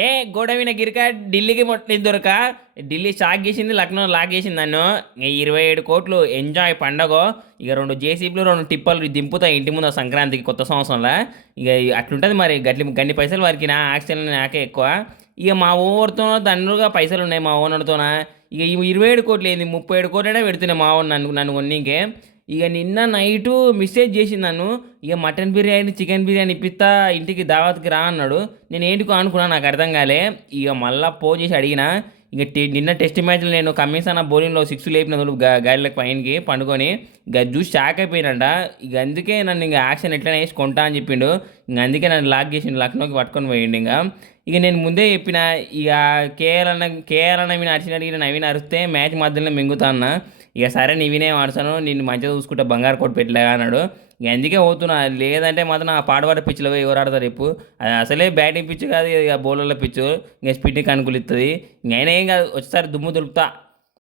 ఏ గోడవిన గిరిక ఢిల్లీకి మొట్టింది దొరక ఢిల్లీ షాక్ చేసింది, లక్నో లాక్ చేసింది నన్ను. ఇక 27 కోట్లు ఎంజాయ్ పండగ. ఇక 2 జేసీబీలు 2 టిప్పర్లు దింపుతాయి ఇంటి ముందు సంక్రాంతికి కొత్త సంవత్సరంలో. ఇక అట్లుంటుంది మరి, గన్ని పైసలు వారికి నా యాక్సిడెంట్ నాకే ఎక్కువ. ఇక మా ఓవర్తోనో దండుగా పైసలు ఉన్నాయి మా ఓనర్తోన. ఇక ఈ 27 కోట్లు ఏంది, 37 కోట్లనే పెడుతున్నాయి మా ఓన్ నన్ను నన్ను కొన్నికే. ఇక నిన్న నైటు మెసేజ్ చేసింది నన్ను. ఇక మటన్ బిర్యానీ చికెన్ బిర్యానీ ఇప్పిస్తా ఇంటికి దావత్కి రా అన్నాడు. నేను ఏంటికో అనుకున్నా, నాకు అర్థం కాలే. ఇక మళ్ళా ఫోన్ చేసి అడిగిన. ఇక నిన్న టెస్ట్ మ్యాచ్లో నేను కమిన్స్ అన్న బౌలింగ్లో 6 లేపిన గాలిలోకి పైనకి పండుకొని. ఇక చూసి షాక్ అయిపోయినంట. ఇక అందుకే నన్ను ఇంకా యాక్షన్ ఎట్లనే వేసి కొంటా అని చెప్పిండు. ఇంక అందుకే నన్ను లాక్ చేసిండు, లక్నోకి పట్టుకొని పోయిండు. ఇక నేను ముందే చెప్పిన. ఇక కేఆర్ అన్న మీద అడిగిన నవీన్ అరిస్తే మ్యాచ్ మధ్యలో మింగుతా అన్న. ఇక సరే నీవినే ఆడతాను, నిన్ను మంచిగా చూసుకుంటే బంగారు కోట్ పెట్టలే అన్నాడు. ఇక అందుకే పోతున్నా, లేదంటే మాత్రం ఆ పాడవాడ పిచ్చిలో ఎవరు ఆడతారు చెప్పు. అది అసలే బ్యాటింగ్ పిచ్ కాదు, ఇక బౌలర్ల పిచ్చు. ఇక స్పిన్కి అనుకూలిస్తుంది. ఇంక అయినా ఏం కాదు, వచ్చేసారి దుమ్ము దులుపుతా.